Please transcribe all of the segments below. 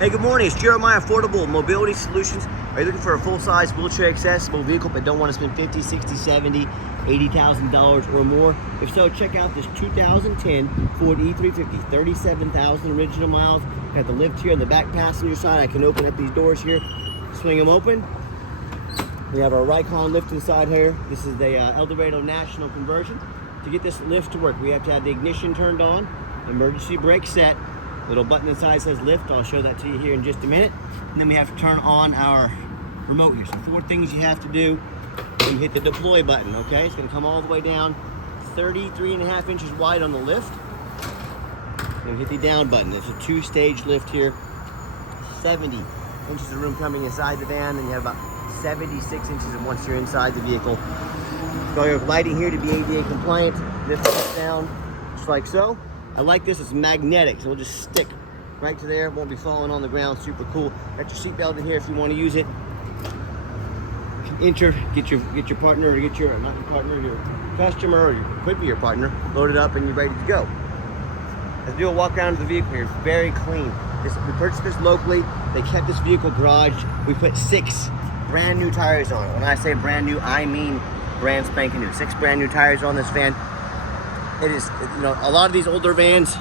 Hey, good morning. It's Jeremiah Affordable Mobility Solutions. Are you looking for a full-size wheelchair accessible vehicle but don't want to spend $50, $60, $70, $80,000 or more? If so, check out this 2010 Ford E350, 37,000 original miles. Got the lift here on the back passenger side. I can open up these doors here, swing them open. We have our Raycon lift inside here. This is the Eldorado National conversion. To get this lift to work, we have to have the ignition turned on, emergency brake set. Little button inside says lift. I'll show that to you here in just a minute. And then we have to turn on our remote here. So 4 things you have to do. You hit the deploy button, okay? It's gonna come all the way down 33.5 inches wide on the lift. And hit the down button. It's a 2-stage lift here. 70 inches of room coming inside the van, and you have about 76 inches once you're inside the vehicle. Got your lighting here to be ADA compliant. Lift it down, just like so. I like this, it's magnetic, so it'll just stick right to there. It won't be falling on the ground, super cool. Got your seatbelt in here if you want to use it. Enter, get your partner, or get your, not your partner, your customer, or it could be your partner, load it up and you're ready to go. Let's do a walk around of the vehicle here. It's very clean. We purchased this locally. They kept this vehicle garaged. We put 6 brand new tires on it. When I say brand new, I mean brand spanking new. 6 brand new tires on this van. It is, you know, a lot of these older vans,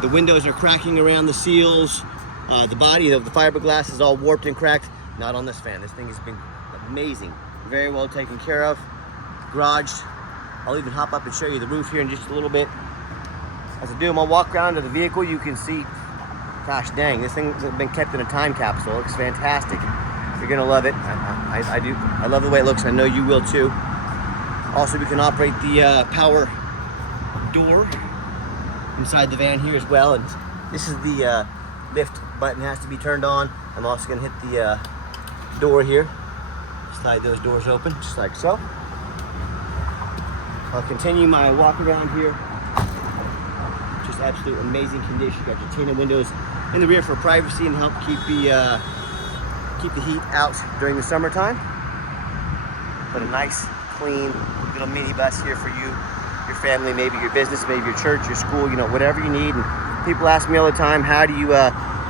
the windows are cracking around the seals. The body of the fiberglass is all warped and cracked. Not on this van. This thing has been amazing. Very well taken care of. Garaged. I'll even hop up and show you the roof here in just a little bit. As I do my walk around to the vehicle, you can see, gosh dang, this thing's been kept in a time capsule. It looks fantastic. You're gonna love it. I do. I love the way it looks. I know you will too. Also, we can operate the power door inside the van here as well, and this is the lift button has to be turned on. I'm also going to hit the door here, slide those doors open just like so. I'll continue my walk around here. Just absolute amazing condition. Got your tinted windows in the rear for privacy and help keep the heat out during the summertime. But a nice clean little minibus here for you, your family, maybe your business, maybe your church, your school, you know, whatever you need. And people ask me all the time, how do you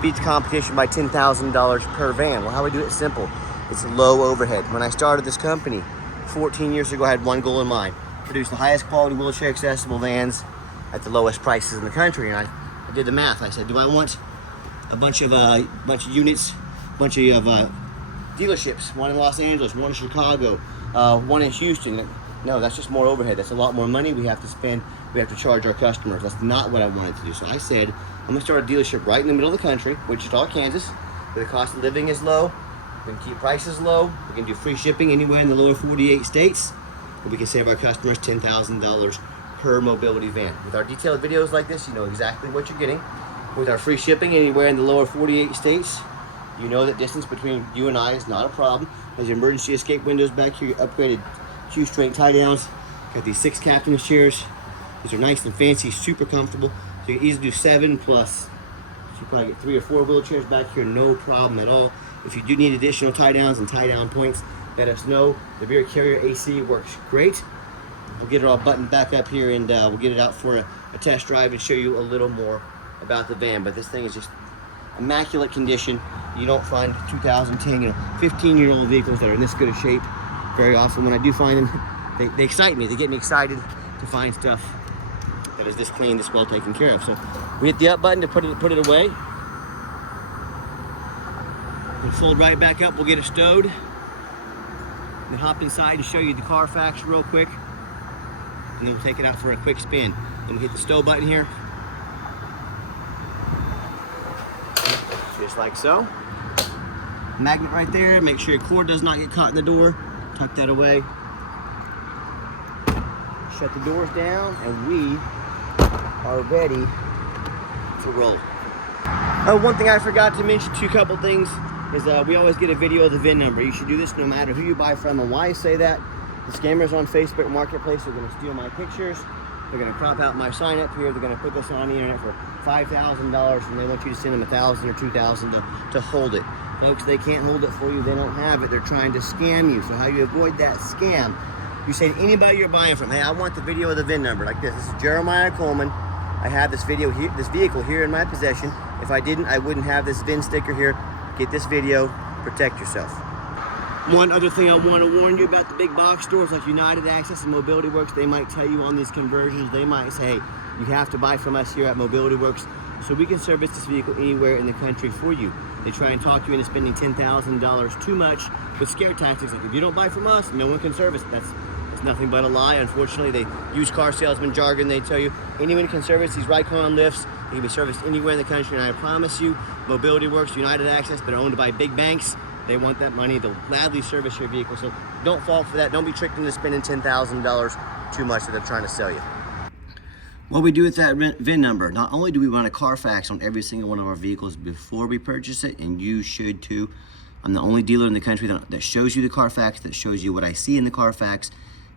beat the competition by $10,000 per van? Well, how we do it is simple. It's low overhead. When I started this company 14 years ago, I had one goal in mind: produce the highest quality wheelchair accessible vans at the lowest prices in the country. And I did the math. I said, do I want a bunch of units, a bunch of dealerships, one in Los Angeles, one in Chicago, one in Houston? No, that's just more overhead. That's a lot more money we have to spend. We have to charge our customers. That's not what I wanted to do. So I said, I'm gonna start a dealership right in the middle of the country, Wichita, Kansas, where the cost of living is low. We can keep prices low. We can do free shipping anywhere in the lower 48 states. And we can save our customers $10,000 per mobility van. With our detailed videos like this, you know exactly what you're getting. With our free shipping anywhere in the lower 48 states, you know that distance between you and I is not a problem. There's emergency escape windows back here, upgraded Q-strength tie downs. Got these 6 captain's chairs. These are nice and fancy, super comfortable. So you can easily do 7 plus. So you probably get 3 or 4 wheelchairs back here, no problem at all. If you do need additional tie downs and tie down points, let us know. The rear carrier AC works great. We'll get it all buttoned back up here, and we'll get it out for a test drive and show you a little more about the van. But this thing is just immaculate condition. You don't find 2010, 15-year-old vehicles that are in this good a shape very often. When I do find them, they excite me. They get me excited to find stuff that is this clean, this well taken care of. So we hit the up button to put it away. We'll fold right back up. We'll get it stowed. Then hop inside and show you the Carfax real quick. And then we'll take it out for a quick spin. Then we hit the stow button here. Just like so. Magnet right there. Make sure your cord does not get caught in the door. Tuck that away. Shut the doors down, and we are ready to roll. One thing I forgot to mention to you, a couple things, is we always get a video of the VIN number. You should do this no matter who you buy from. And why I say that, the scammers on Facebook Marketplace are going to steal my pictures. They're going to crop out my sign up here. They're going to put this on the internet for $5,000, and they want you to send them $1,000 or $2,000 to hold it. Folks, they can't hold it for you. They don't have it. They're trying to scam you. So how you avoid that scam? You say to anybody you're buying from, hey, I want the video of the VIN number like this. This is Jeremiah Coleman. I have this vehicle here in my possession. If I didn't, I wouldn't have this VIN sticker here. Get this video, protect yourself. One other thing I want to warn you about the big box stores like United Access and Mobility Works, they might tell you on these conversions, they might say, hey, you have to buy from us here at Mobility Works so we can service this vehicle anywhere in the country for you. They try and talk you into spending $10,000 too much with scare tactics. Like, if you don't buy from us, no one can service it. That's nothing but a lie. Unfortunately, they use car salesman jargon. They tell you anyone can service these Ricon lifts. They can be serviced anywhere in the country, and I promise you, Mobility Works, United Access, they're owned by big banks. They want that money. They'll gladly service your vehicle. So don't fall for that. Don't be tricked into spending $10,000 too much that they're trying to sell you. What we do with that VIN number, not only do we run a Carfax on every single one of our vehicles before we purchase it, and you should too. I'm the only dealer in the country that shows you the Carfax, that shows you what I see in the Carfax,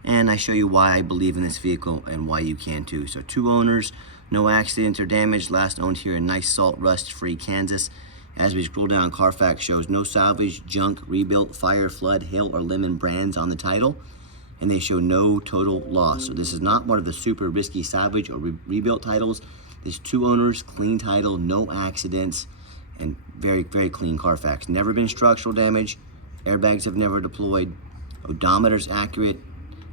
and I show you why I believe in this vehicle and why you can too. So 2 owners, no accidents or damage, last owned here in nice salt rust-free Kansas. As we scroll down, Carfax shows no salvage, junk, rebuilt, fire, flood, hail, or lemon brands on the title, and they show no total loss. So this is not one of the super risky salvage or rebuilt titles. There's 2 owners, clean title, no accidents, and very, very clean Carfax. Never been structural damage, airbags have never deployed, odometer's accurate,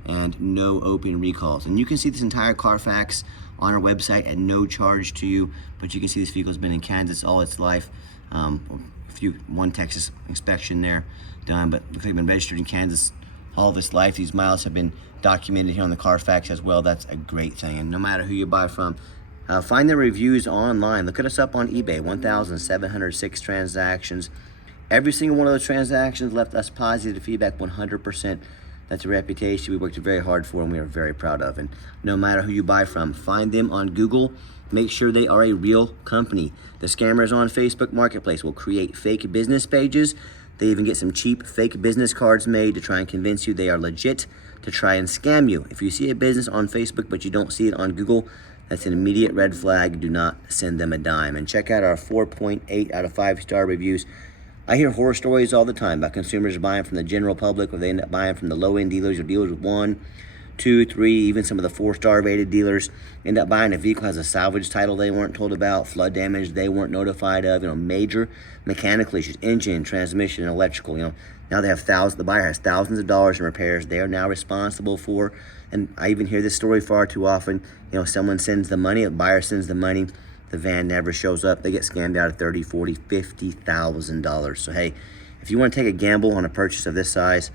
and no open recalls. And you can see this entire Carfax on our website at no charge to you, but you can see this vehicle's been in Kansas all its life. One Texas inspection there done, but looks like it's been registered in Kansas all of its life. These miles have been documented here on the Carfax as well. That's a great thing. And no matter who you buy from, find the reviews online. Look at us up on eBay. 1,706 transactions. Every single one of those transactions left us positive feedback, 100%. That's a reputation we worked very hard for and we are very proud of. And no matter who you buy from, find them on Google. Make sure they are a real company. The scammers on Facebook Marketplace will create fake business pages. They even get some cheap fake business cards made to try and convince you they are legit, to try and scam you. If you see a business on Facebook but you don't see it on Google, that's an immediate red flag. Do not send them a dime. And check out our 4.8 out of 5-star reviews. I hear horror stories all the time about consumers buying from the general public, or they end up buying from the low-end dealers or dealers with 1, 2, 3, even some of the 4-star rated dealers end up buying a vehicle has a salvage title they weren't told about, flood damage they weren't notified of, major mechanical issues, engine, transmission, and electrical. Now they have the buyer has thousands of dollars in repairs they are now responsible for. And I even hear this story far too often. Someone sends the money, a buyer sends the money, the van never shows up. They get scammed out of $30,000, $40,000, $50,000. So hey, if you want to take a gamble on a purchase of this size,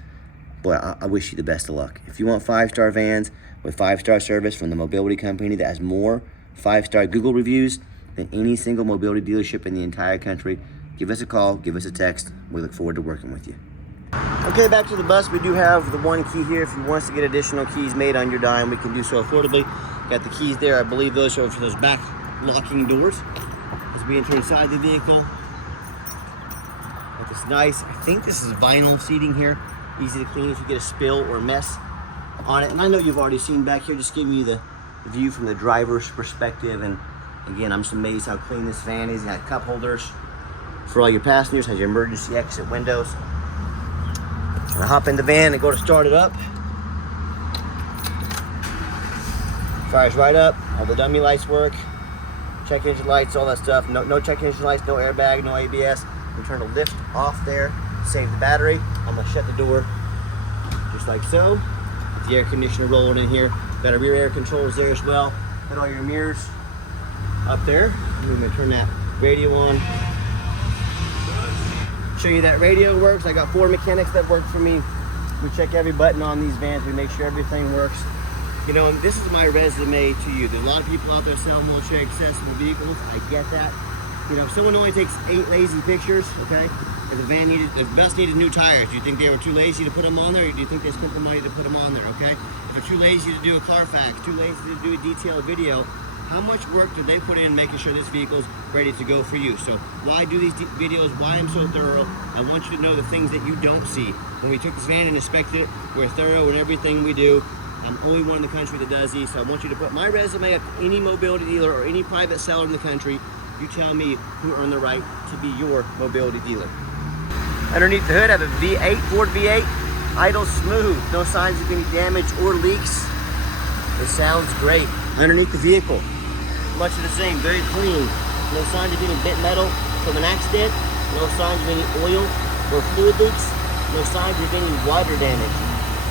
boy, I wish you the best of luck. If you want 5-star vans with 5-star service from the mobility company that has more 5-star Google reviews than any single mobility dealership in the entire country, give us a call, give us a text. We look forward to working with you. Okay, back to the bus. We do have the 1 key here. If you want us to get additional keys made on your dime, we can do so affordably. Got the keys there. I believe those are for those back locking doors. As we enter inside the vehicle, got this nice, I think this is vinyl seating here. Easy to clean if you get a spill or a mess on it. And I know you've already seen back here, just giving you the view from the driver's perspective. And again, I'm just amazed how clean this van is. You got cup holders for all your passengers, has your emergency exit windows. And I hop in the van and go to start it up. Fires right up, all the dummy lights work. Check engine lights, all that stuff. No check engine lights, no airbag, no ABS. We turn the lift off there, save the battery. I'm gonna shut the door just like so. Get the air conditioner rolling in here. Got a rear air controls there as well. Got all your mirrors up there. I'm gonna turn that radio on. Show you that radio works. I got 4 mechanics that work for me. We check every button on these vans. We make sure everything works. And this is my resume to you. There's a lot of people out there selling wheelchair accessible vehicles. I get that. If someone only takes 8 lazy pictures, okay, if the bus needed new tires, do you think they were too lazy to put them on there, or do you think they spent the money to put them on there, okay? If they're too lazy to do a Carfax, too lazy to do a detailed video, how much work did they put in making sure this vehicle's ready to go for you? So why do these videos? Why I'm so thorough? I want you to know the things that you don't see. When we took this van and inspected it, we're thorough in everything we do. I'm only one in the country that does these, so I want you to put my resume up to any mobility dealer or any private seller in the country. You tell me who earned the right to be your mobility dealer. Underneath the hood, I have a V8, Ford V8, idle smooth, no signs of any damage or leaks. It sounds great. Underneath the vehicle, much of the same, very clean. no signs of any bent metal from an accident, no signs of any oil or fluid leaks, no signs of any water damage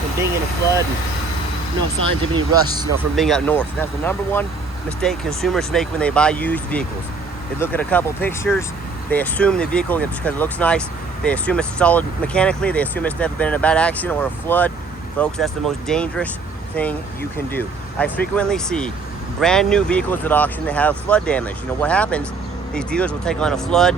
from being in a flood, and no signs of any rust, from being up north. That's the number one mistake consumers make when they buy used vehicles. They look at a couple pictures, they assume the vehicle, just because it looks nice, they assume it's solid mechanically, they assume it's never been in a bad accident or a flood. Folks, that's the most dangerous thing you can do. I frequently see brand new vehicles at auction that have flood damage. What happens, these dealers will take on a flood,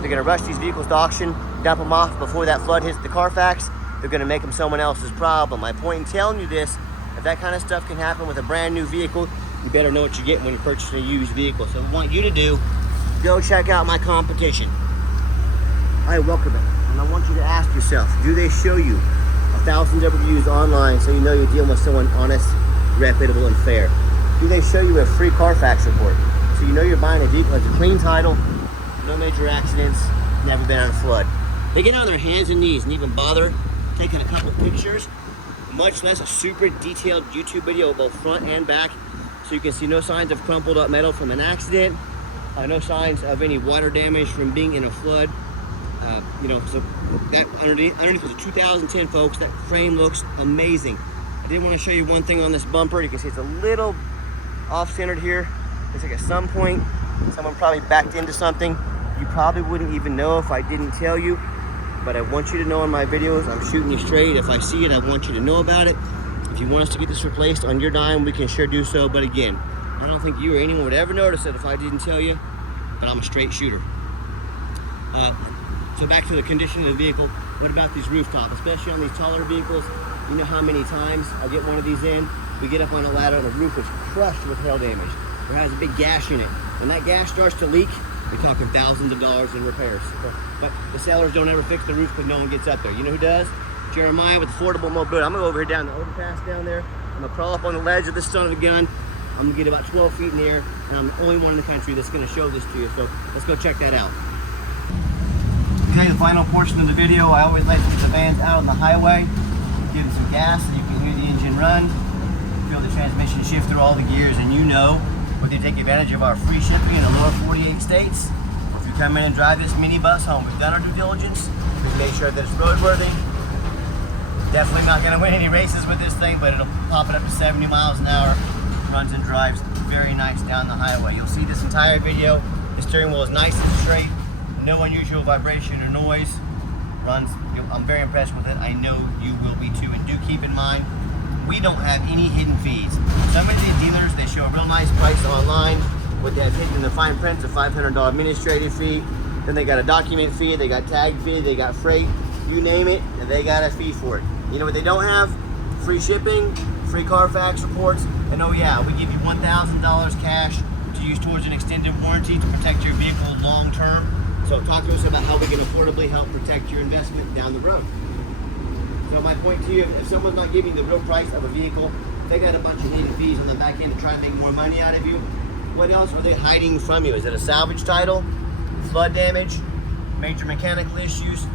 they're gonna rush these vehicles to auction, dump them off before that flood hits the Carfax, they're gonna make them someone else's problem. My point in telling you this, if that kind of stuff can happen with a brand new vehicle, you better know what you're getting when you're purchasing a used vehicle. So what I want you to do, go check out my competition. I welcome it. And I want you to ask yourself, do they show you 1,000 reviews online so you know you're dealing with someone honest, reputable, and fair? Do they show you a free Carfax report so you know you're buying a vehicle that's a clean title, no major accidents, never been on a flood? They get on their hands and knees and even bother taking a couple pictures, much less a super detailed YouTube video both front and back, so you can see no signs of crumpled up metal from an accident, no signs of any water damage from being in a flood. So that underneath was a 2010, folks. That frame looks amazing. I did want to show you one thing on this bumper. You can see it's a little off-centered here. It's like at some point someone probably backed into something. You probably wouldn't even know if I didn't tell you, but I want you to know in my videos, I'm shooting you straight. If I see it, I want you to know about it. If you want us to get this replaced on your dime, we can sure do so. But again, I don't think you or anyone would ever notice it if I didn't tell you, but I'm a straight shooter. So back to the condition of the vehicle. What about these rooftops, especially on these taller vehicles? You know how many times I get one of these in, we get up on a ladder and the roof is crushed with hail damage, or has a big gash in it. When that gash starts to leak, we're talking thousands of dollars in repairs. But the sellers don't ever fix the roof because no one gets up there. You know who does? Jeremiah with Affordable Mobility. I'm gonna go over here down the overpass down there. I'm gonna crawl up on the ledge of this son of a gun. I'm gonna get about 12 feet in the air, and I'm the only one in the country that's gonna show this to you. So let's go check that out. Okay, the final portion of the video, I always like to get the vans out on the highway, give them some gas so you can hear the engine run, feel the transmission shift through all the gears, and whether you take advantage of our free shipping in the lower 48 states, or if you come in and drive this minibus home. We've done our due diligence, we've made sure that it's roadworthy. Definitely not going to win any races with this thing, but it'll pop it up to 70 miles an hour, runs and drives very nice down the highway. You'll see this entire video, the steering wheel is nice and straight, no unusual vibration or noise, runs, I'm very impressed with it. I know you will be too. And do keep in mind, we don't have any hidden fees. Some of these dealers, they show a real nice price online. What they have hidden in the fine print's a $500 administrative fee. Then they got a document fee, they got tag fee, they got freight, you name it, and they got a fee for it. You know what they don't have? Free shipping, free Carfax reports, and oh yeah, we give you $1,000 cash to use towards an extended warranty to protect your vehicle long term. So talk to us about how we can affordably help protect your investment down the road. So my point to you, if someone's not giving you the real price of a vehicle, they got a bunch of hidden fees on the back end to try to make more money out of you, what else are they hiding from you? Is it a salvage title, flood damage, major mechanical issues?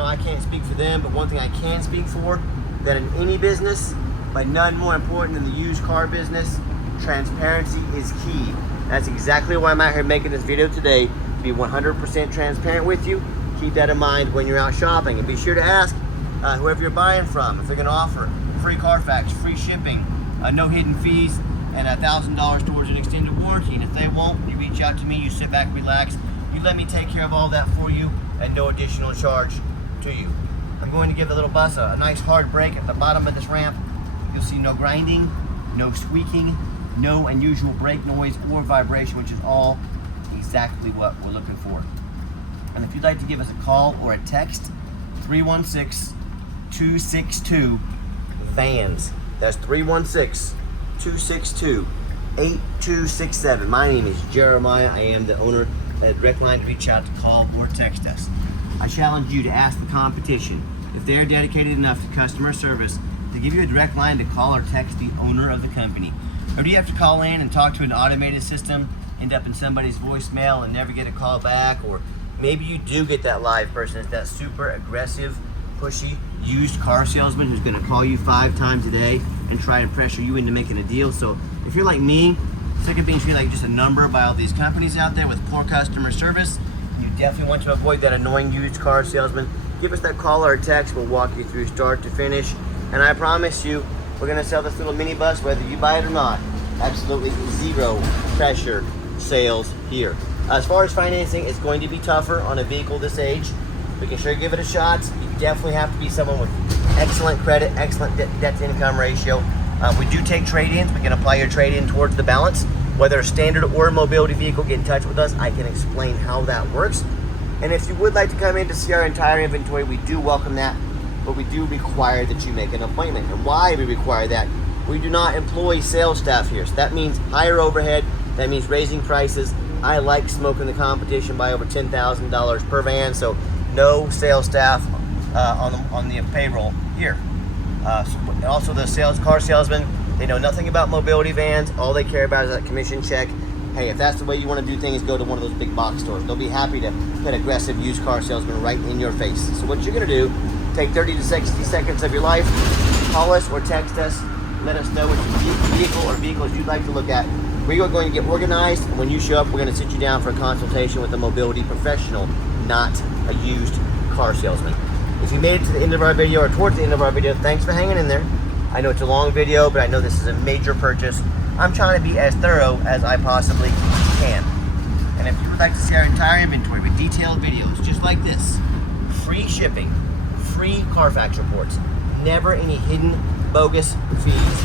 I can't speak for them, but one thing I can speak for, that in any business, but none more important than the used car business, transparency is key. That's exactly why I'm out here making this video today, to be 100% transparent with you. Keep that in mind when you're out shopping, and be sure to ask whoever you're buying from if they're going to offer free Carfax, free shipping, no hidden fees, and $1,000 towards an extended warranty. And if they won't, you reach out to me, you sit back, relax, you let me take care of all that for you at no additional charge to you. I'm going to give the little bus a nice hard brake at the bottom of this ramp. You'll see no grinding, no squeaking, no unusual brake noise or vibration, which is all exactly what we're looking for. And if you'd like to give us a call or a text, 316-262-VANS. That's 316-262-8267. My name is Jeremiah. I am the owner of the direct line to reach out to call or text us. I challenge you to ask the competition if they are dedicated enough to customer service to give you a direct line to call or text the owner of the company. Or do you have to call in and talk to an automated system, end up in somebody's voicemail and never get a call back? Or maybe you do get that live person. It's that super aggressive, pushy, used car salesman who's gonna call you 5 times a day and try and pressure you into making a deal. So if you're like me, Sick of being treated like just a number by all these companies out there with poor customer service. You definitely want to avoid that annoying used car salesman. Give us that call or a text. We'll walk you through start to finish. And I promise you, we're going to sell this little minibus whether you buy it or not. Absolutely zero pressure sales here. As far as financing, it's going to be tougher on a vehicle this age. We can sure give it a shot. You definitely have to be someone with excellent credit, excellent debt to income ratio. We do take trade-ins. We can apply your trade-in towards the balance. Whether a standard or a mobility vehicle, get in touch with us. I can explain how that works. And if you would like to come in to see our entire inventory, we do welcome that, but we do require that you make an appointment. And why we require that? We do not employ sales staff here. So that means higher overhead. That means raising prices. I like smoking the competition by over $10,000 per van, so no sales staff on the payroll here. Also the car salesmen, they know nothing about mobility vans. All they care about is that commission check. Hey, if that's the way you want to do things, go to one of those big box stores. They'll be happy to put aggressive used car salesmen right in your face. So what you're going to do, take 30 to 60 seconds of your life, call us or text us, let us know which vehicle or vehicles you'd like to look at. We are going to get organized. When you show up, we're going to sit you down for a consultation with a mobility professional, not a used car salesman. If you made it to the end of our video or towards the end of our video, thanks for hanging in there. I know it's a long video, but I know this is a major purchase. I'm trying to be as thorough as I possibly can. And if you would like to see our entire inventory with detailed videos just like this, free shipping, free Carfax reports, never any hidden bogus fees,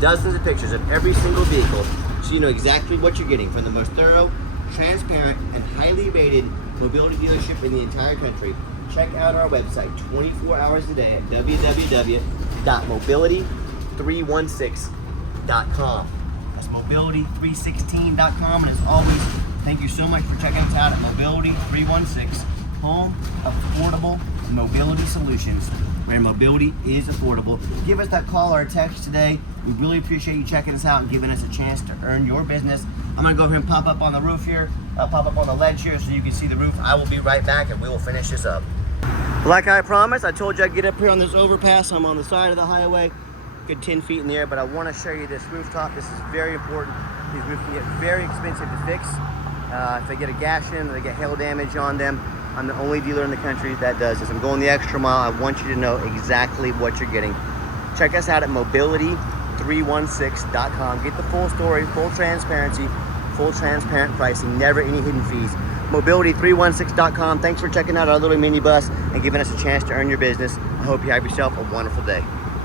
dozens of pictures of every single vehicle so you know exactly what you're getting from the most thorough, transparent, and highly rated mobility dealership in the entire country. Check out our website 24 hours a day at www.mobility316.com. That's mobility316.com. And as always, thank you so much for checking us out at Mobility316, home of affordable mobility solutions, where mobility is affordable. Give us that call or a text today. We really appreciate you checking us out and giving us a chance to earn your business. I'm gonna go over here and pop up on the roof here. I'll pop up on the ledge here so you can see the roof. I will be right back and we will finish this up. Like I promised, I told you I'd get up here on this overpass. I'm on the side of the highway, good 10 feet in the air, but I wanna show you this rooftop. This is very important. These roofs can get very expensive to fix. If they get a gash in or they get hail damage on them, I'm the only dealer in the country that does this. I'm going the extra mile. I want you to know exactly what you're getting. Check us out at mobility316.com. Get the full story, full transparency, full transparent pricing, never any hidden fees. Mobility316.com. Thanks for checking out our little minibus and giving us a chance to earn your business. I hope you have yourself a wonderful day.